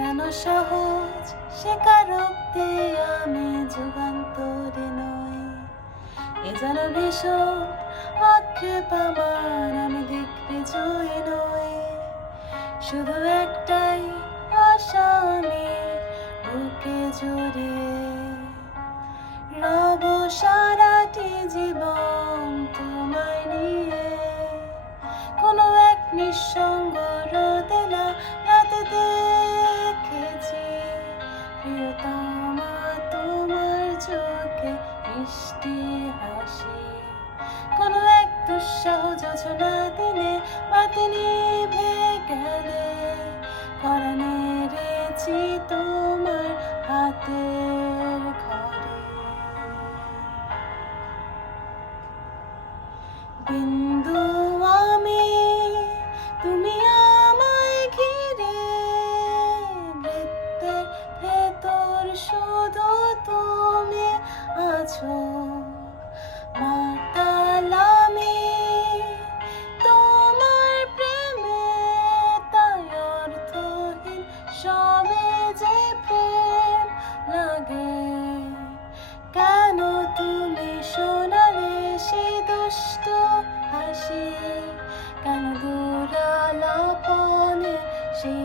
যেন সহজ স্বীকারোক্তি আমি যুগান্তরে নই, এ যেন ভীষণ আক্ষেপ আমার আমি দিক বিজয়ী নই। শুধু একটাই আশা আমি বুকে জড়িয়ে রব সারাটি জীবন তোমায় নিয়ে। কোনো এক নিঃসঙ্গ রোদেলা রাতে দেখেছি প্রিয়তমা তোমার চোখে মিষ্টি হাসি। কোনো এক দুঃসহ যোজনা দিনে বাতি নিভে গেলে পরাণে রেছি তোমার হাতের ঘরে। বিন্দু আমি তুমি আমায় ঘিরে, বৃত্তের ভেতর শুধু তুমি আছো। মাতাল আমি তোমার প্রেমে, তাই অর্থহীন সবে যে প্রেম লাগে। কেন তুমি শোনালে সেই দুষ্ট হাসি, কেন দুরালাপনে সেই